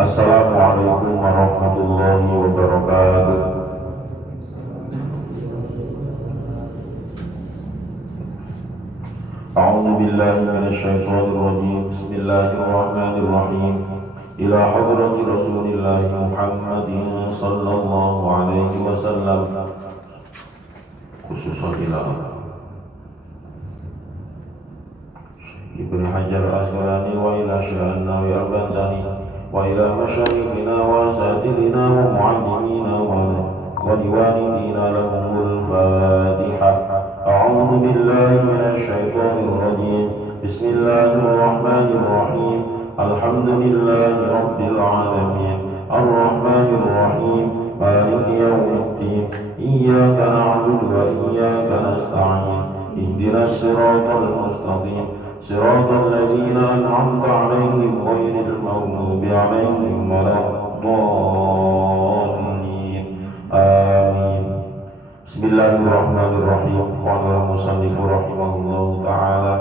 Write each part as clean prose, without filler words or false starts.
Assalamualaikum warahmatullahi wabarakatuh. A'udzu billahi minasyaitonir rajim. Bismillahirrahmanirrahim. Ila hadrati Rasulillah Muhammadin sallallahu alaihi wasallam. Khususan ila Ibnu Hajar Al-Asqalani wa ila Syaikhina wa Al-Albani wa ila masyayikhina wa asatidina wa muallimina wa liwalidina lahumul Fatihah. A'udzu billahi minasyaitonir rajim. Bismillahirrahmanirrahim. Alhamdulillahi rabbil alamin. Ar-Rahmanir Rahim. Maliki yaumiddin. Iyyaka na'budu wa iyyaka nasta'in. Ihdinas siratal mustaqim. صراط الذين أنعمت عليهم غير المغضوب عليهم ولا الضالين آمين. بسم الله الرحمن الرحيم. قال المصنف رحمه الله تعالى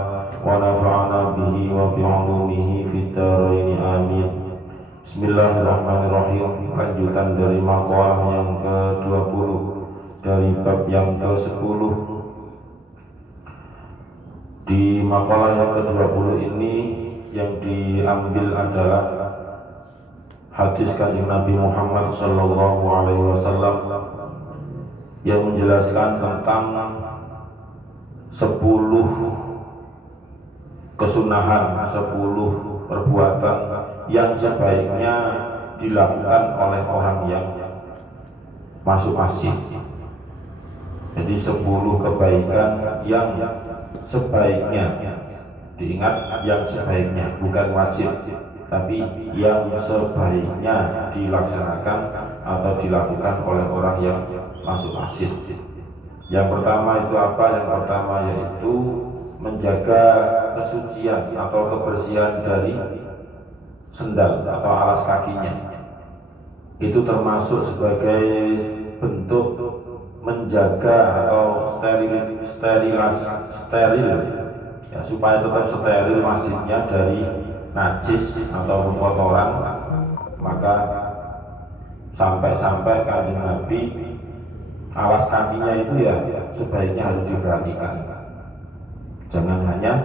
ونفعنا به وبعلومه في الدارين آمين. Bismillahirrahmanirrahim. Lanjutan dari maqalah yang ke-20 dari bab yang ke-10. Di makalah yang ke-20 ini yang diambil adalah hadis Kanjeng Nabi Muhammad sallallahu alaihi wasallam yang menjelaskan tentang 10 kesunahan, 10 perbuatan yang sebaiknya dilakukan oleh orang yang masuk masjid. Jadi 10 kebaikan yang sebaiknya, diingat yang sebaiknya, bukan wajib, tapi yang sebaiknya dilaksanakan atau dilakukan oleh orang yang masuk masjid. Yang pertama itu apa? Yang pertama yaitu menjaga kesucian atau kebersihan dari sendal atau alas kakinya. Itu termasuk sebagai bentuk menjaga atau steril ya, supaya tetap steril masjidnya dari najis atau kotoran. Maka sampai Kanjeng Nabi alas kakinya itu ya sebaiknya harus diperhatikan. Jangan hanya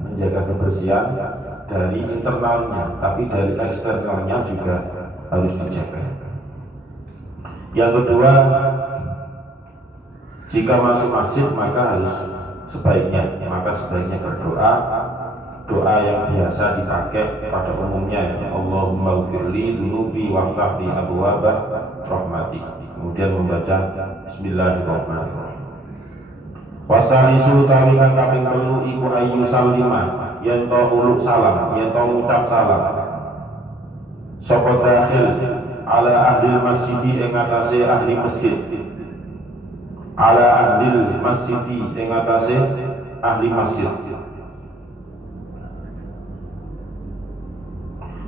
menjaga kebersihan dari internalnya, tapi dari eksternalnya juga harus dijaga. Yang kedua, jika masuk masjid maka sebaiknya berdoa, doa yang biasa dipakai pada umumnya, ya Allahumma ghfirli dzunubi waftah li abwaaba rahmatik. Kemudian membaca Bismillahirrahmanirrahim. Wasalisu talikan kaping telu iku ayyu salima, yen to uluk salam, yen to ngucap salam. Sapa dakhil ala ahli masjid ing atase ahli masjid. Ala ahli masjid ing atase ahli masjid.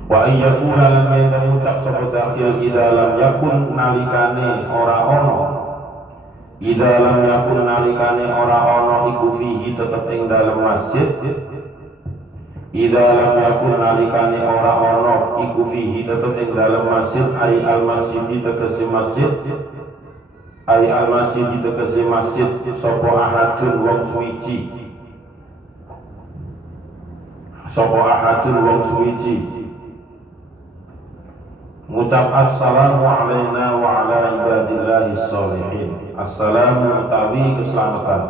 Wa iyyakuna lan yen ngucap sapa dakhil idza lam yakun nalikane ora ana. Idza lam yakun nalikane ora ana iku fihi tetep ing dalem masjid. Idza lam yakun nalikane ora ana iku fihi tetep ing dalem masjid ai al masjid tegese masjid. Ai al masjid tegese masjid sapa ahadun wong suwiji. Sapa ahadun wong suwiji ngucap assalamu alaina wa ala ibadillahi sholihin. Assalamu utawi keselamatan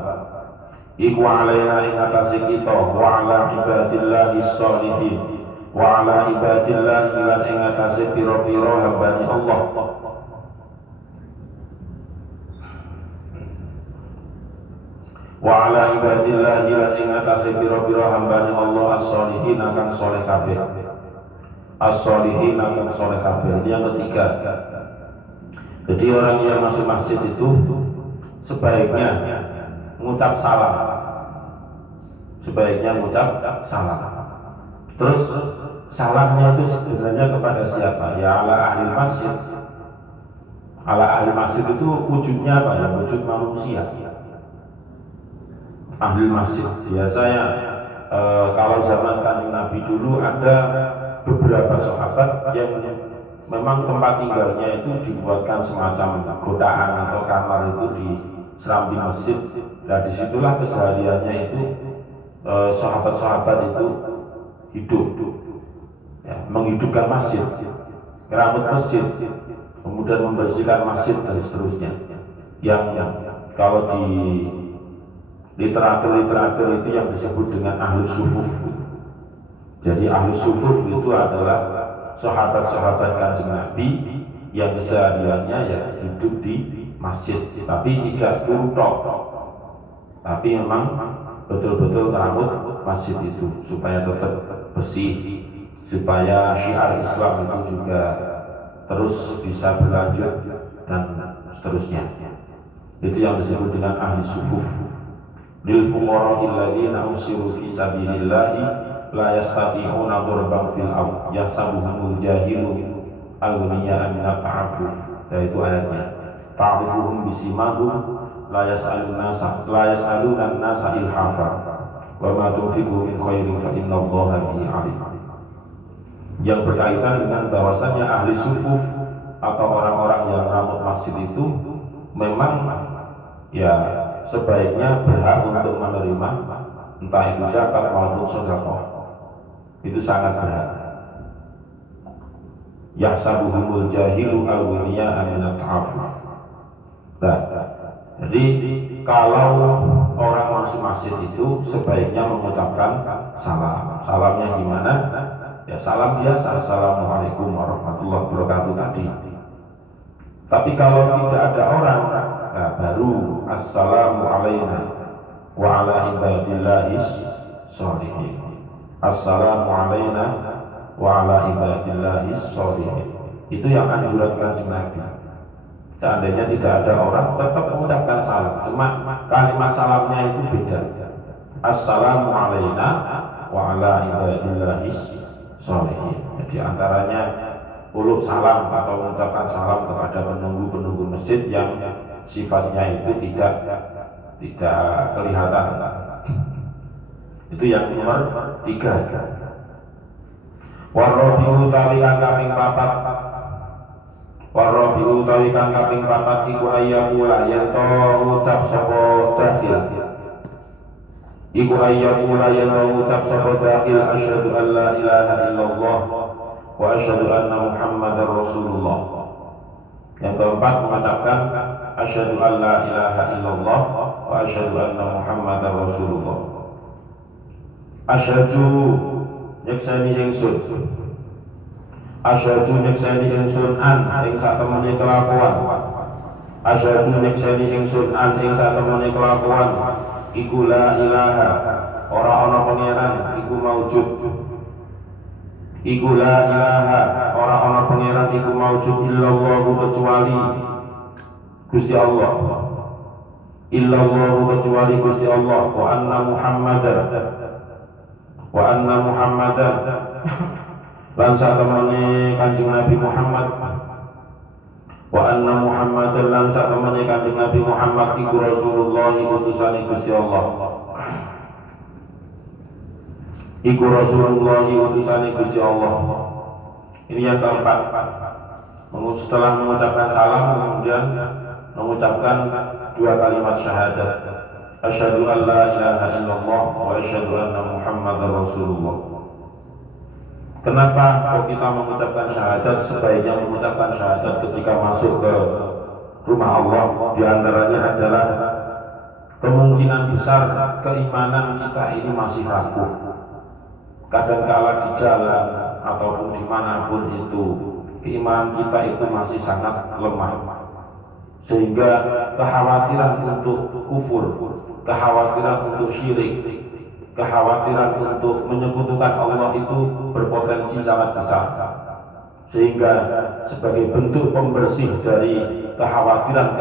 iku alaina ing atase kita wa ala ibadillahi sholihin, wa ala ibadillahi lan ing atase pira-pira hambane Allah. Wa ala ibadillahi lan ing atase pira-pira hambane Allah as-sholihin akan saleh kabeh. As-sholihin akan saleh kabeh. Yang ketiga, jadi orang yang masuk masjid itu sebaiknya mengucap salam. Sebaiknya mengucap salam. Terus salamnya itu sebenarnya kepada siapa? Ya ala ahli masjid. Ala ahli masjid itu wujudnya apa ya? Wujud manusia. Ahli masjid biasanya kalau zaman Kanjeng Nabi dulu ada beberapa sahabat yang memang tempat tinggalnya itu dibuatkan semacam godaan atau kamar itu di serambi masjid. Nah disitulah kesehariannya itu sahabat-sahabat itu hidup, ya, menghidupkan masjid, merawat masjid, kemudian membersihkan masjid dan seterusnya. Yang kalau di literatur itu yang disebut dengan ahlu sufuf. Jadi ahlu sufuf itu adalah sahabat-sahabat Kanjeng Nabi yang kesehariannya ya hidup di masjid, tapi tidak turut, tapi memang betul-betul merawat masjid itu supaya tetap bersih, supaya syiar Islam itu juga terus bisa berlanjut dan seterusnya. Itu yang disebut dengan ahli sufuf. Lil fuqara'il ladzina usiru fi sabilillahi la yastati'una darban fil ardh yahsabuhumul jahilu aghniya'an min at-ta'affuf. Yaitu ayatnya. Ta'rifuhum bisimahum la yas'aluna an-nasa ilhafa wa ma tunfiqu min khairin fa innallaha bihi 'alim. Yang berkaitan dengan bahwasannya ahli sufuf atau orang-orang yang merawat masjid itu memang ya sebaiknya berhak untuk menerima entah itu zakat maupun sedekah. Itu sangat berhak. Yahsabuhumul jahilu al-ghaniya min at-ta'affuf. Nah, jadi kalau orang masuk masjid itu sebaiknya mengucapkan salam. Salamnya gimana? Ya salam biasa, assalamualaikum warahmatullahi wabarakatuh tadi. Tapi kalau tidak ada orang, nah baru assalamu alayna wa ala ibadillahis sholihin. Assalamu alayna wa ala ibadillahis sholihin. Itu yang anjuran Kanjeng Nabi. Seandainya tidak ada orang, tetap mengucapkan salam. Cuma kalimat salamnya itu beda. Assalamu alayna wa ala ibadillahis sholihin. Jadi antaranya uluk salam atau mengucapkan salam kepada penunggu-penunggu masjid yang sifatnya itu tidak kelihatan. Itu yang nomor 3. Warrobiu tawi kang kaping papat. Warrobiu tawi kang kaping papat iku ayyamula yen to ngucap sapa dakhil. Iku ayyamula yen to ngucap sapa dakhil asyhadu an la ilaha illallah wa asyhadu anna Muhammadar Rasulullah. Yang keempat mengucapkan asyhadu an la ilaha illallah wa asyhadu anna Muhammadar Rasulullah. Asyhadu nyekseni ingsun. Asyhadu nyekseni ingsun an ing satemene kelakuan. Asyhadu nyekseni ingsun an ing satemene kelakuan iku la ilaha ora ana pangeran iku maujud. Iku la ilaha ora ana pangeran iku maujud illallah kecuali Gusti Allah. Illallah kecuali Gusti Allah wa anna Muhammadan lan satemene Kanjeng Nabi Muhammad wa anna Muhammadan lan satemene Kanjeng Nabi Muhammad iku Rasulullah utusane Gusti Allah. Iku Rasulullah utusane Gusti Allah. Ini yang keempat. Setelah mengucapkan salam kemudian mengucapkan dua kalimat syahadat. Asyhadu an la ilaha illallah wa asyhadu anna Muhammadar Rasulullah. Kenapa kok kita mengucapkan syahadat? Sebaiknya mengucapkan syahadat ketika masuk ke rumah Allah. Di antaranya adalah kemungkinan besar keimanan kita ini masih rapuh. Kadangkala di jalan ataupun dimanapun itu keimanan kita itu masih sangat lemah, sehingga kekhawatiran untuk kufur, kekhawatiran untuk syirik, kekhawatiran untuk menyekutukan Allah itu berpotensi sangat besar. Sehingga sebagai bentuk pembersih dari kekhawatiran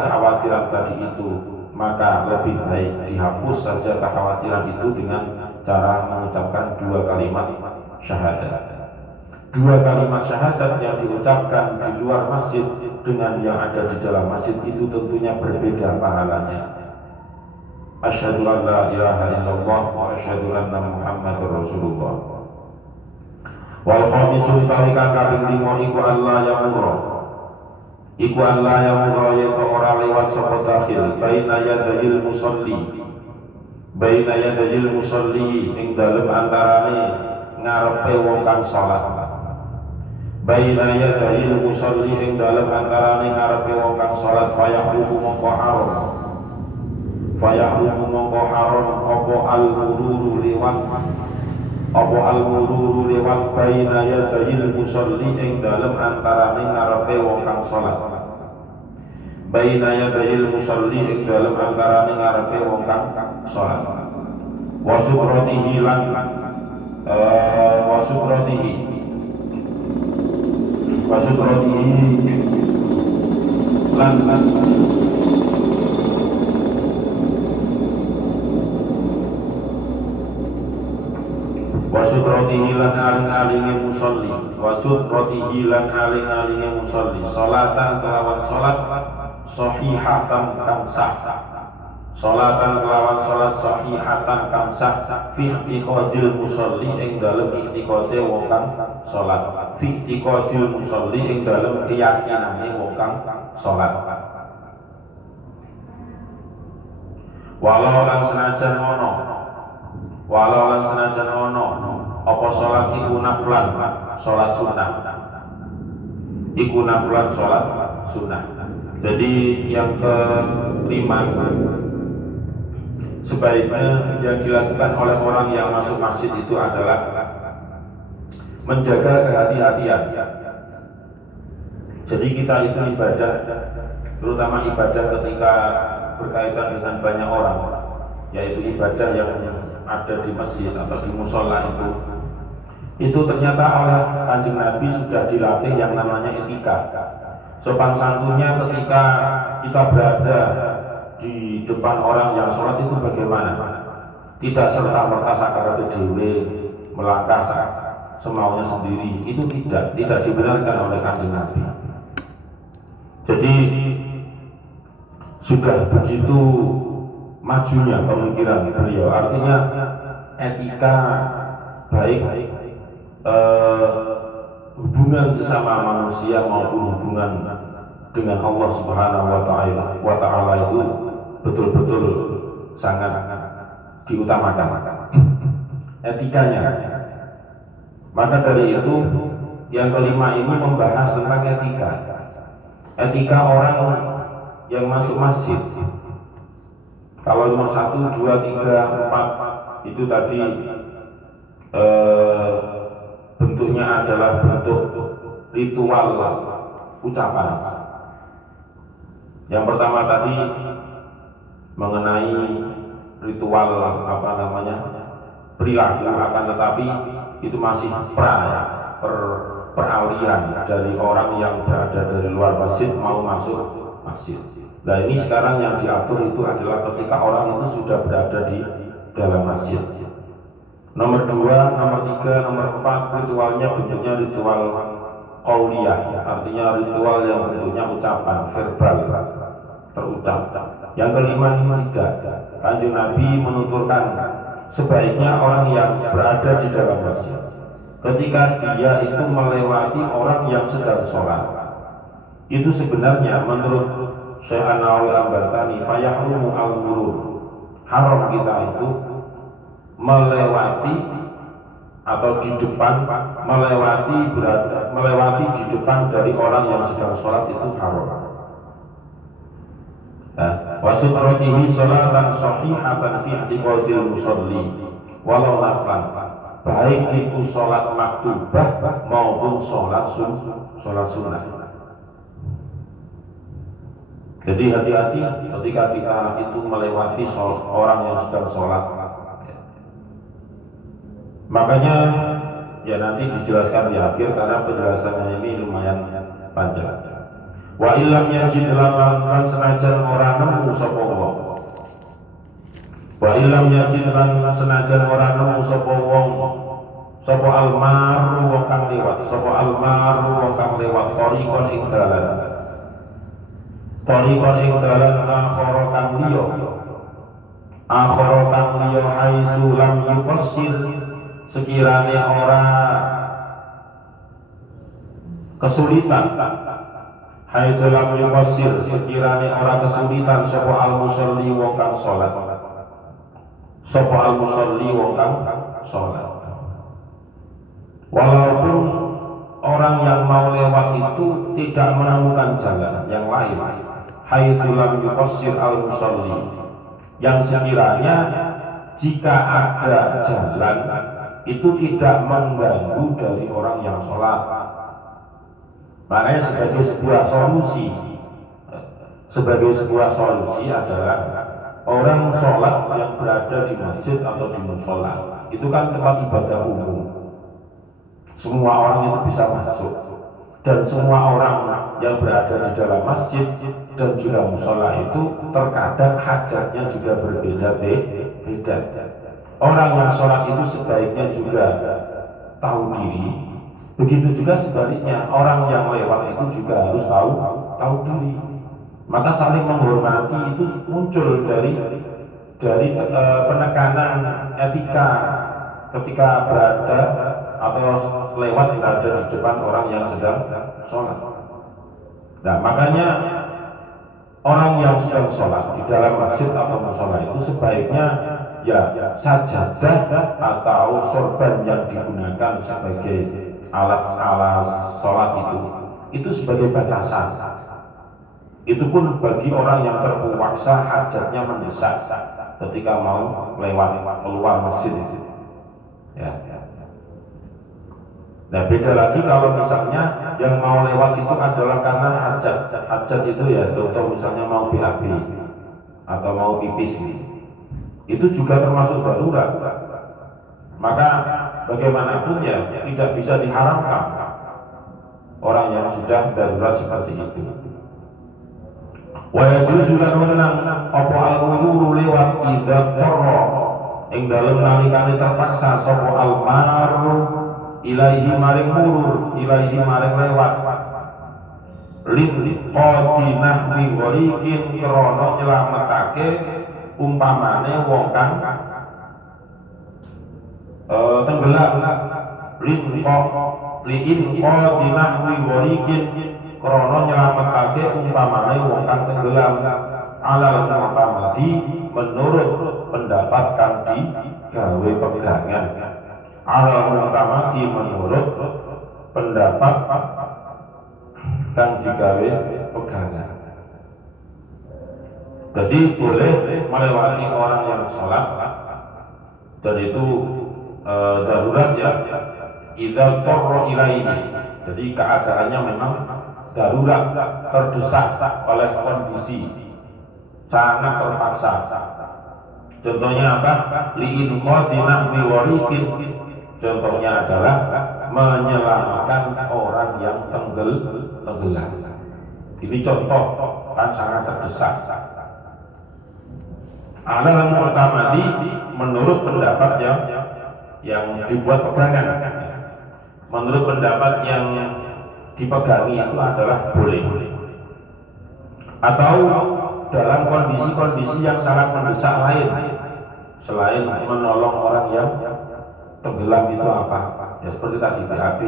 tadi itu, maka lebih baik dihapus saja kekhawatiran itu dengan cara mengucapkan dua kalimat syahadat. Dua kalimat syahadat yang diucapkan di luar masjid dengan yang ada di dalam masjid itu tentunya berbeda pahalanya. Asyhadu an la ilaha illallah wa asyhadu anna Muhammadar Rasulullah. Wal khamisu utawi kang kaping 5 iku Allah yamura. Iku Allah yamura yaitu ora lewat sapa dakhil baina yadayil musalli. Baina yadayil musalli ing dalem antarane ngarepe wong kang salat. Baina yadayil musalli ing dalem antarane ngarepe wong kang salat fayahrumu mongko haram. Fayahrumu mongko haram apa al-mururu liwat apa al-mururu lewat baina yadayil musalli ing dalem antarane ngarepe wong kang salat. Baina yadayil musalli ing dalem antarane ngarepe wong kang salat. Wa subratihi lan wa subratihi lan wasud rotihi lan aling-alinge musolli wasud rotihi lan aling-alinge musolli sholatan kelawan sholat sahihatan kang sah sholatan kelawan sholat sahihatan kang sah fi i'tiqadil musolli ing dalem i'tiqade wong kang sholat fi i'tiqadil musolli ing dalem keyakinane wong kang sholat walau lan senajan ono apa sholat iku naflan sholat sunnah iku naflan sholat sunnah. Jadi yang kelima sebaiknya yang dilakukan oleh orang yang masuk masjid itu adalah menjaga kehati-hatian. Jadi kita itu ibadah, terutama ibadah ketika berkaitan dengan banyak orang, yaitu ibadah yang ada di masjid atau di musola itu ternyata oleh Kanjeng Nabi sudah dilatih yang namanya etika. Sopan santunnya ketika kita berada di depan orang yang sholat itu bagaimana? Tidak serta-merta sakarepe dhewe melangkah semaunya sendiri, itu tidak dibenarkan oleh Kanjeng Nabi. Jadi sudah begitu majunya pemikiran beliau, artinya etika baik hubungan sesama manusia maupun hubungan dengan Allah Subhanahu wa Ta'ala itu betul-betul sangat diutamakan etikanya. Maka dari itu yang kelima ini membahas tentang etika orang yang masuk masjid. Kalau nomor 1, 2, 3, 4 itu tadi bentuknya adalah bentuk ritual ucapan. Yang pertama tadi mengenai ritual perilaku, akan tetapi itu masih peralihan dari orang yang berada dari luar masjid mau masuk masjid. Nah ini sekarang yang diatur itu adalah ketika orang itu sudah berada di dalam masjid. Nomor 2, nomor 3, nomor 4 ritualnya bentuknya ritual qauliyah, artinya ritual yang bentuknya ucapan verbal terucap. Yang kelima ini tidak. Kanjeng Nabi menuturkan sebaiknya orang yang berada di dalam masjid ketika dia itu melewati orang yang sedang sholat, itu sebenarnya menurut Syekh An-Nawawi Al-Bantani fayahrumu al-murur, haram kita itu melewati atau di depan melewati di depan dari orang yang sedang sholat, itu haram. Wasud rotihi sholatan sahihatan fi i'tiqadil musalli walau naflan, baik itu sholat maktubah maupun sholat sunnah. Jadi hati-hati ketika kita itu melewati orang yang sedang sholat. Makanya ya nanti dijelaskan di akhir karena penjelasannya ini lumayan panjang. Wa illam yajid lan senajan ora nemu sapa wong. Wa illam yajid lan senajan ora nemu sapa wong, sapa almaru wong kang liwat, sapa almaru wong kang liwat tariqon ing dalan. Tariqon ing dalan akhara kang liya. Akhara kang liya haitsu lam yufassir, sekiranya ora kesulitan haitsu lam yuqassir sekirane ora kesulitan sapa al-musolli wong kang salat sapa al-musolli wong kang salat walaupun orang yang mau lewat itu tidak menemukan jalan yang lain haitsu lam yuqassir al-musolli yang sekiranya jika ada jalan itu tidak mengganggu dari orang yang sholat. Makanya sebagai sebuah solusi adalah orang sholat yang berada di masjid atau di musola itu kan tempat ibadah umum, semua orang itu bisa masuk dan semua orang yang berada di dalam masjid dan juga musola itu terkadang hajatnya juga berbeda-beda. Orang yang sholat itu sebaiknya juga tahu diri. Begitu juga sebaliknya, orang yang lewat itu juga harus tahu diri. Maka saling menghormati itu muncul dari penekanan etika ketika berada atau lewat berada di depan orang yang sedang sholat. Nah, makanya orang yang sedang sholat di dalam masjid atau musola itu sebaiknya ya sajadah atau sorban yang digunakan sebagai alat sholat itu sebagai batasan. Itu pun bagi orang yang terpaksa hajatnya mendesak ketika mau lewat keluar masjid itu. Ya. Nah, beda lagi kalau misalnya yang mau lewat itu adalah karena hajat itu ya contoh misalnya mau BAB atau mau pipis itu juga termasuk darurat. Maka bagaimanapun ya tidak bisa diharamkan orang yang sudah darurat seperti itu. Wa yajuzu lan wenang apa al-mururu lewat idza qarra ing dalem nalikane terpaksa sapa al-maru ilaihi maring murur ilaihi maring lewat lin qadinah wi walikin krana nyelametake umpamane wong kang tenggelam liin qadinah wi walikin krana nyelametake umpamane wong kang tenggelam alal mu'tamadi menurut pendapat kang digawe pegangan alal mu'tamadi menurut pendapat kang digawe pegangan. Jadi boleh melewati orang yang sholat dan itu darurat ya idza qarra ilaihi. Jadi keadaannya memang darurat, terdesak oleh kondisi sangat terpaksa. Contohnya apa? Li'in qadinah biwarikin. Contohnya adalah menyelamatkan orang yang tenggelam. Ini contoh kan sangat terdesak. Alal mu'tamadi menurut pendapat yang dibuat pegangan. Menurut pendapat yang dipegangi itu adalah boleh. Atau dalam kondisi-kondisi yang sangat mendesak lain selain menolong orang yang tenggelam itu apa? Ya seperti tadi BAB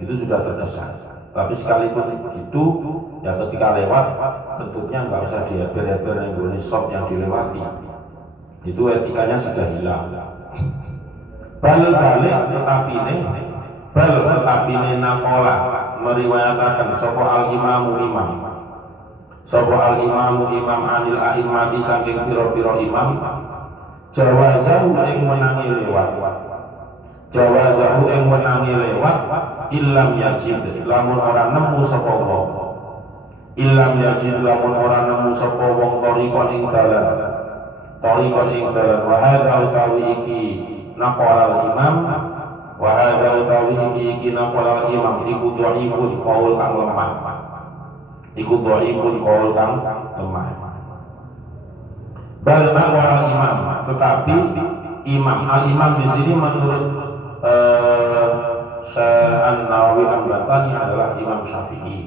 itu sudah terdesak. Tapi sekalipun begitu, ya ketika lewat tentunya nggak usah dieber-eber yang shop yang dilewati. Itu etikanya sudah hilang. Balik tetapi ini nakola meriwayatakan sopo al-imamu imam anil a'immati saking piro-piro imam jawazahu ing menangi lewat illam yajid lamun orang nemu sapa wong torikon ing dalan wa hadza utawi iki naqala imam wa hadza utawi iki naqala imam iku dhaifun qaul kang lemah bal naqala imam tetapi imam al-imam di sini menurut An-Nawawi Al-Batani adalah Imam Syafi'i.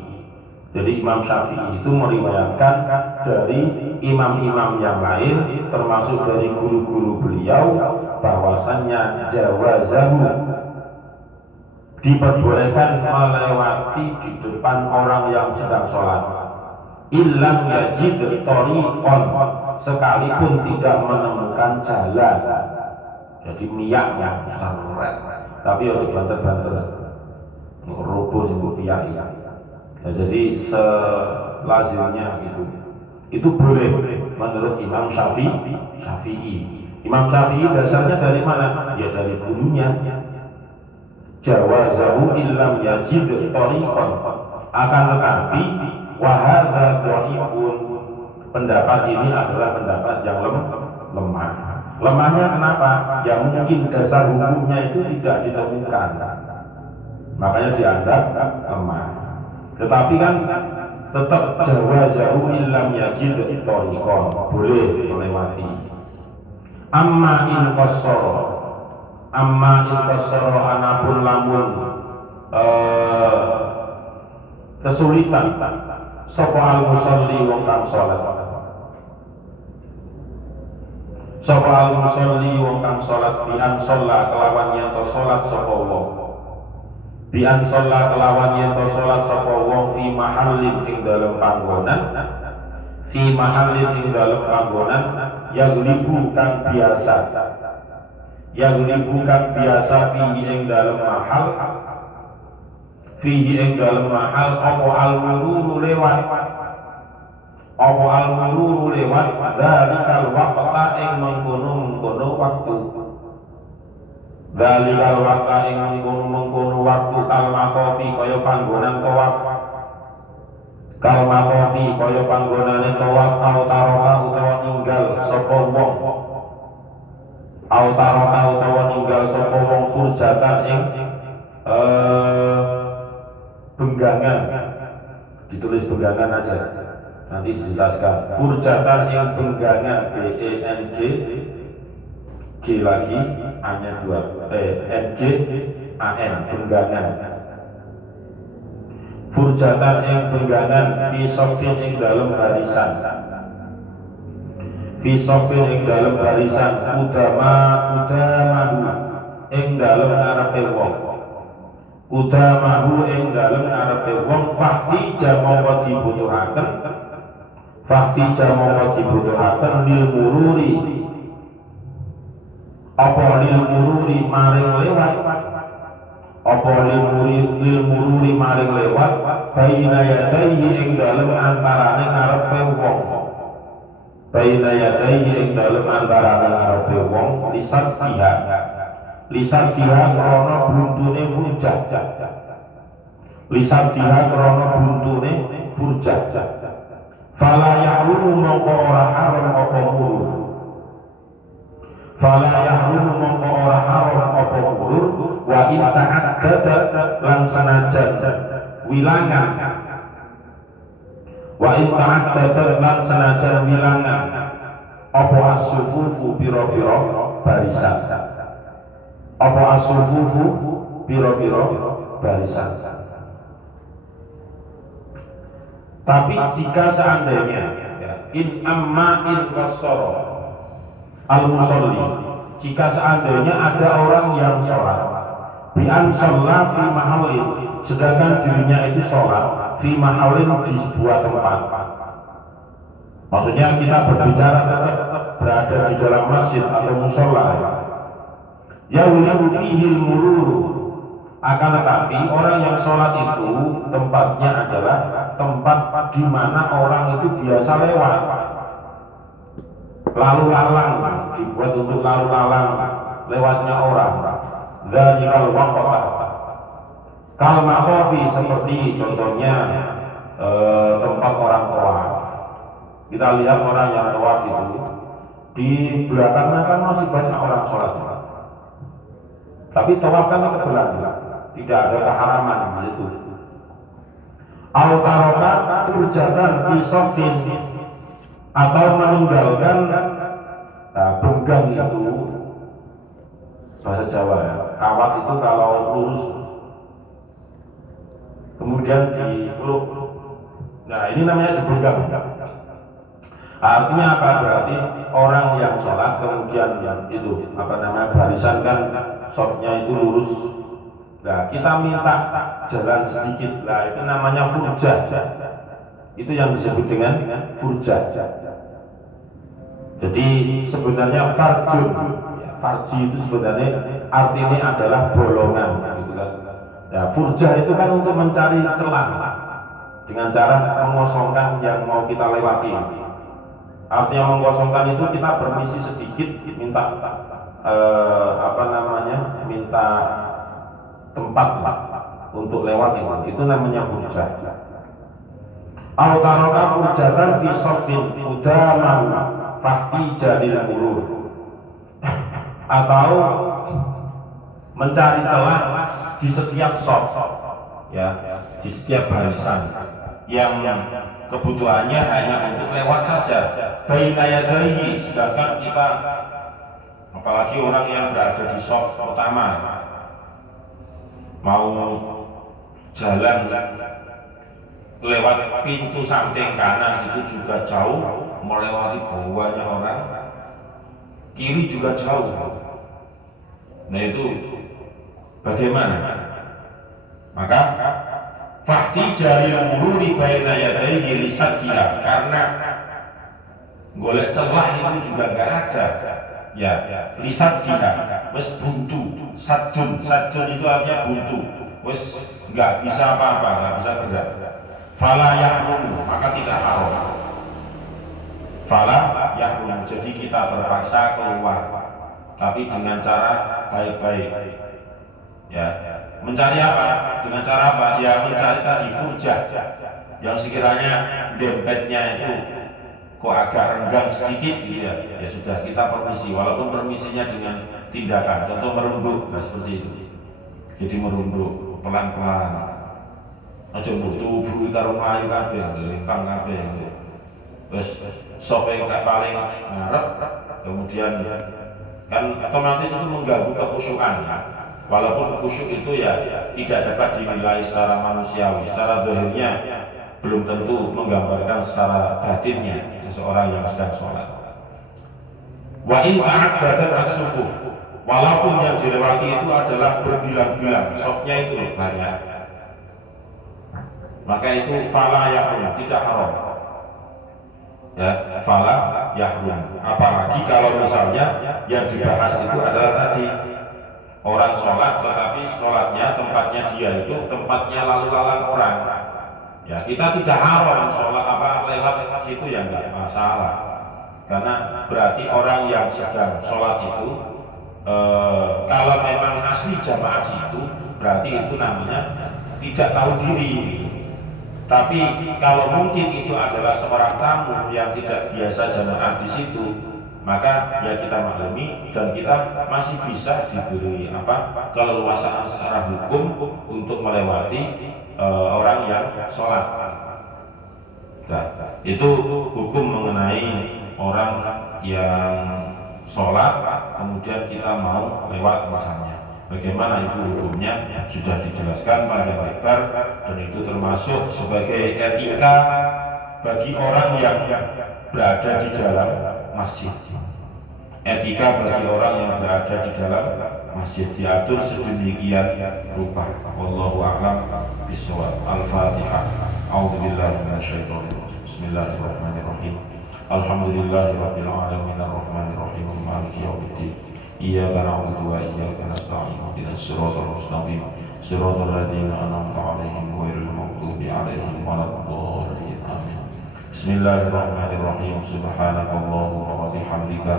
Jadi Imam Syafi'i itu meriwayatkan dari imam-imam yang lain termasuk dari guru-guru beliau bahwasannya jawazahu diperbolehkan melewati di depan orang yang sedang sholat. Illam yajid thariqan, sekalipun tidak menemukan jalan. Jadi miaknya seret, tapi harus banter-banter robo sing piyak ya. Jadi selazimnya itu boleh menurut Imam Syafi'i. Imam Syafi'i dasarnya dari mana? Ya dari gurunya. Jawazahu illam yajid thariqan, akan tetapi wa hadza dhaifun, pendapat ini adalah pendapat yang lemah. Lemahnya kenapa? Ya mungkin dasar hukumnya itu tidak ditemukan, makanya dianggap lemah. Tetapi kan tetap jawazahu illam yajid thariqan, boleh melewati. Amma in qassara, anapun lamun kesulitan sapa al-musalli wong kang salat. Sapa al-musalli wong kang salat bi an shalla kelawan yen to salat sapa wong. Bi an shalla kelawan yen to salat sapa wong fi mahallin ing dalem panggonan. Fi mahallin ing dalem panggonan yaglibu kang biasa. Yaglibu kang biasa fi ing dalem mahal. Fihi ing dalem mahal apa al-mururu lewat. Apa al-mururu lewat dalikal waqta ing mengkono waktu. Dalikal waqta ing mengkono waktu kal maqafi kaya panggonan tawaf. Kal maqafi kaya panggonane tawaf autaroka utawa ninggal sapa wong. Autaroka utawa ninggal sapa wong furjatan ing benggangan, ditulis benggangan aja, nanti dijelaskan. Furjatan yang benggangan, BENG, G lagi, A-nya 2, NG, AN, benggangan. Furjatan yang benggangan, fi sofin yang dalam barisan. Fi sofin yang dalam barisan, udamahu, yang dalam ngarepe wong. Udamahu ing dalem ngarepe wong fakti jamangka dibutuhaken. Fakti jamangka dibutuhaken lil mururi. Apa lil mururi maring lewat? Apa lil mururi maring lewat? Baina yadayhi ing dalem antarane ngarepe wong. Baina yadayhi ing dalem antarane ngarepe wong lisan pihak. Lisan dia krono buntune furjah. Lisan dia krono buntune furjah. Fala yahrumu mongko ora haram apa murur. Fala yahrumu mongko ora haram apa murur. Wa in ta'addada lan sanajan wilangan. Wa in ta'addada lan sanajan wilangan. Apa as-sufufu pira-pira barisan. Apa as-sufufu pira-pira barisan. Tapi jika seandainya in qassara al-musalli, jika seandainya ada orang yang sholat bi an shalla fi mahallin, sedangkan dirinya itu sholat fi mahallin di sebuah tempat. Maksudnya kita berbicara tetap berada di dalam masjid atau musola. Yaulihu fihil mururu, akan tetapi orang yang sholat itu tempatnya adalah tempat di mana orang itu biasa lewat, lalu lalang, dibuat untuk lalu lalang lewatnya orang. Dzalikal waqta kal maqafi, seperti contohnya tempat orang tawaf. Kita lihat orang yang tawaf itu di belakangnya kan masih banyak orang sholat. Tapi tawaf kan kebetulan, tidak ada keharaman di situ. Al-tarota furjatan fi sofin, atau meninggalkan benggang itu bahasa Jawa ya. Kawat itu kalau lurus kemudian dipeluk, nah ini namanya dibenggang. Artinya apa? Berarti orang yang sholat kemudian yang itu barisan kan softnya itu lurus Nah, kita minta jalan sedikit, lah itu namanya furjah. Itu yang disebut dengan furjah. Jadi sebenarnya farjun, farji itu sebenarnya artinya adalah bolongan, gitu kan. Nah, furjah itu kan untuk mencari celah dengan cara mengosongkan yang mau kita lewati. Artinya mengosongkan itu kita permisi sedikit, minta minta tempat untuk lewat itu namanya furjah. Al-taroka furjatan fi sofin udaman fakti jalil ulur, atau mencari celah di setiap sof, ya, di setiap barisan yang kebutuhannya hanya untuk lewat saja. Baina yadayhi, sedangkan kita, apalagi orang yang berada di sof utama, mau jalan lewat pintu samping kanan itu juga jauh, melewati banyak orang, kiri juga jauh. Nah itu bagaimana? Maka fakti jalil mururi baina yadayhi lisadiha, karena golek celah itu juga nggak ada. Ya, lisadiha, wes buntu, sadun itu artinya buntu, wes nggak bisa apa-apa, nggak bisa gerak. Fala yahrum, maka tidak haram. Fala yahrum, jadi kita terpaksa keluar, tapi dengan cara baik-baik. Ya, mencari apa? Dengan cara apa? Ya mencari tadi furjah, yang sekiranya dempetnya itu kok agak renggang sedikit, gitu ya. Ya sudah, kita permisi, walaupun permisinya dengan tindakan, contoh merunduk, nah seperti itu. Jadi merunduk pelan-pelan. Aja mbok tubuh karo mlayu kabeh, lempang kabeh. Wes sope gak paling ngarep, kemudian kan otomatis itu mengganggu kekhusyukan. Walaupun khusyuk itu ya tidak dapat dinilai secara manusiawi, secara zahirnya belum tentu menggambarkan secara batinnya seseorang yang sedang sholat. Wa in ta'addadat as-sufuf, walaupun yang dilewati itu adalah berbilang-bilang, sofnya itu banyak, maka itu fala yahrum, tidak haram. Ya, fala yahrum. Apalagi kalau misalnya yang dibahas itu adalah tadi orang sholat, tetapi sholatnya tempatnya dia itu tempatnya lalu lalang orang. Ya, kita tidak haram sholat lewat situ, ya enggak masalah. Karena berarti orang yang sedang sholat itu kalau memang asli jamaah situ, berarti itu namanya tidak tahu diri. Tapi kalau mungkin itu adalah seorang tamu yang tidak biasa jamaah di situ, maka ya kita maklumi dan kita masih bisa diberi keleluasaan secara hukum untuk melewati orang yang sholat. Nah, itu hukum mengenai orang yang sholat kemudian kita mau lewat misalnya. Bagaimana itu hukumnya sudah dijelaskan panjang lebar, dan itu termasuk sebagai etika bagi orang yang berada di dalam masjid. Etika bagi orang yang berada di dalam masjid diatur sedemikian rupa. Wallahu a'lam bishawab. Al-Fatihah. A'udzubillahi minasyaitonir rajim. Bismillahirrahmanirrahim. Alhamdulillahirabbil alamin arrahmanir rahim maliki yaumiddin. Iyyaka na'budu wa iyyaka nasta'in. Ihdinas siratal mustaqim. Siratal ladzina an'amta 'alaihim ghairil maghdubi 'alaihim waladdallin. Amin. Bismillahirrahmanirrahim. Subhanakallahumma wa bihamdika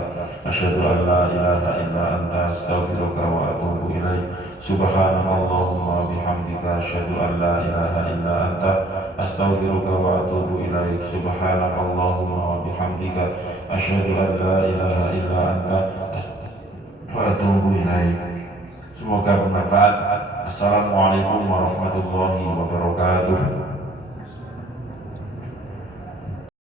asyhadu an la ilaha illa anta astaghfiruka wa atubu ilaik. Subhanakallahumma wa bihamdika asyhadu an la ilaha illa anta astaghfiruka wa atubu ilaik. Subhanakallahumma wa bihamdika asyhadu an la ilaha illa anta wa atubu ilaik. Semoga bermanfaat. Assalamualaikum warahmatullahi wabarakatuh.